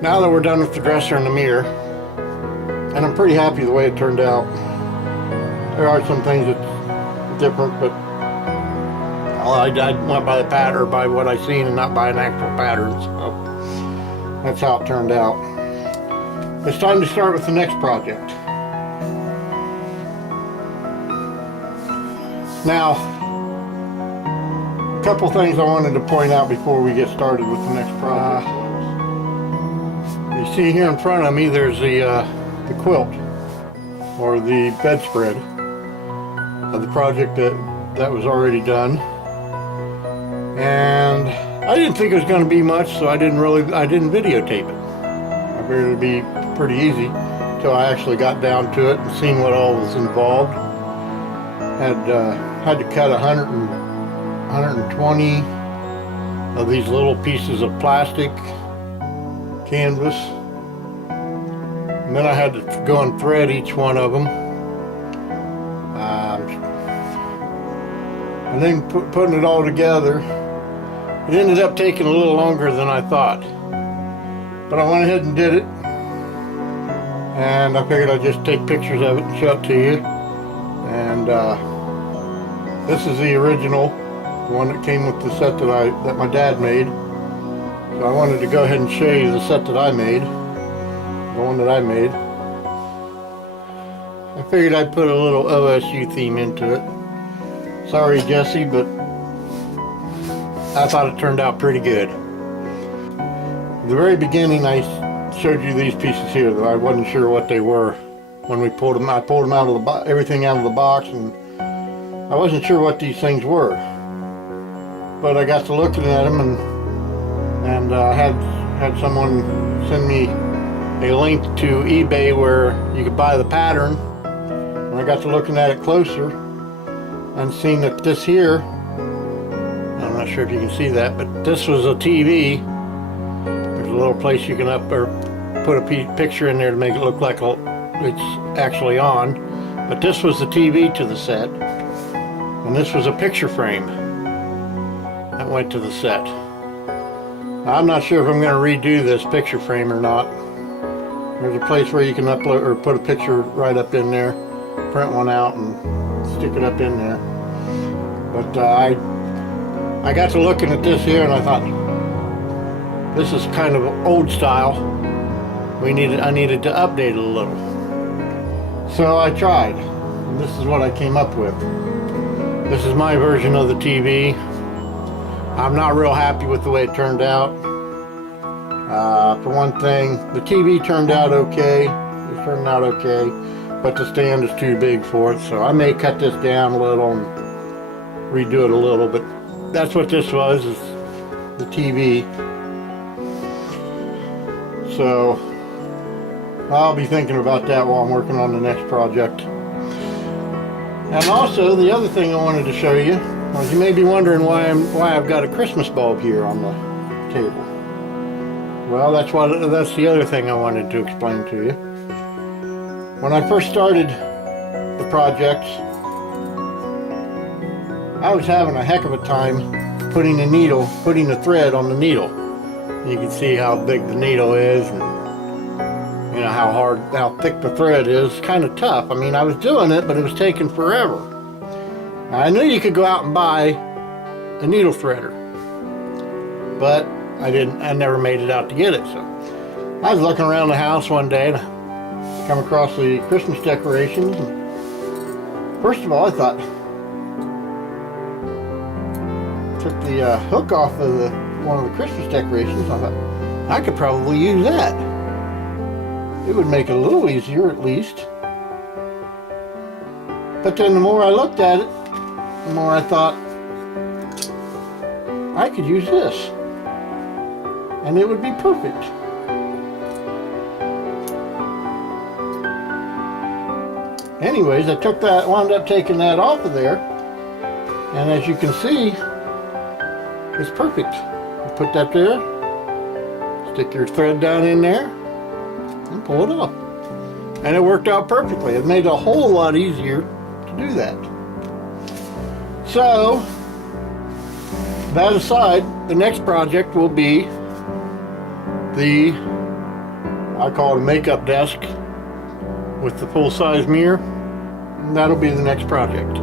Now that we're done with the dresser and the mirror, and I'm pretty happy the way it turned out. There are some things that's different, but I went by the pattern, or by what I seen, and not by an actual pattern, so that's how it turned out. It's time to start with the next project. Now, a couple things I wanted to point out before we get started with the next project. You see here in front of me, there's the quilt, or the bedspread of the project that was already done. And I didn't think it was going to be much, so I didn't videotape it. I figured it'd be pretty easy until I actually got down to it and seen what all was involved. Had to cut 120 of these little pieces of plastic canvas, and then I had to go and thread each one of them, and then putting it all together. It ended up taking a little longer than I thought, but I went ahead and did it, and I figured I'd just take pictures of it and show it to you. And this is the original, the one that came with the set that my dad made. So I wanted to go ahead and show you the set that I made, the one that I made. I figured I'd put a little OSU theme into it. Sorry, Jesse, but I thought it turned out pretty good. At the very beginning, I showed you these pieces here that I wasn't sure what they were. When we pulled them, I pulled them out of everything out of the box, and I wasn't sure what these things were. But I got to looking at them, and I had someone send me a link to eBay where you could buy the pattern. And I got to looking at it closer and seeing that this here, I'm not sure if you can see that, but this was a TV. There's a little place you can put a picture in there to make it look like it's actually on. But this was the TV to the set, and this was a picture frame that went to the set. Now, I'm not sure if I'm going to redo this picture frame or not. There's a place where you can upload or put a picture right up in there, print one out and stick it up in there. But I got to looking at this here, and I thought, this is kind of old style. I needed to update it a little. So I tried, and this is what I came up with. This is my version of the TV. I'm not real happy with the way it turned out. For one thing, the TV turned out okay. It turned out okay, but the stand is too big for it, so I may cut this down a little and redo it a little, but that's what this was, is the TV. So I'll be thinking about that while I'm working on the next project. And also, the other thing I wanted to show you was, you may be wondering why I've got a Christmas bulb here on the table. Well, that's the other thing I wanted to explain to you. When I first started the project, I was having a heck of a time putting the thread on the needle. You can see how big the needle is, and you know how thick the thread is. It's kind of tough. I mean, I was doing it, but it was taking forever. I knew you could go out and buy a needle threader, but I never made it out to get it. So I was looking around the house one day, and I come across the Christmas decorations. And first of all, I thought, took the hook off of one of the Christmas decorations. I thought, I could probably use that. It would make it a little easier, at least. But then the more I looked at it, the more I thought, I could use this, and it would be perfect. Anyways, I wound up taking that off of there, and as you can see, it's perfect. You put that there, stick your thread down in there, and pull it off. And it worked out perfectly. It made it a whole lot easier to do that. So, that aside, the next project will be the I call it a makeup desk with the full-size mirror. And that'll be the next project.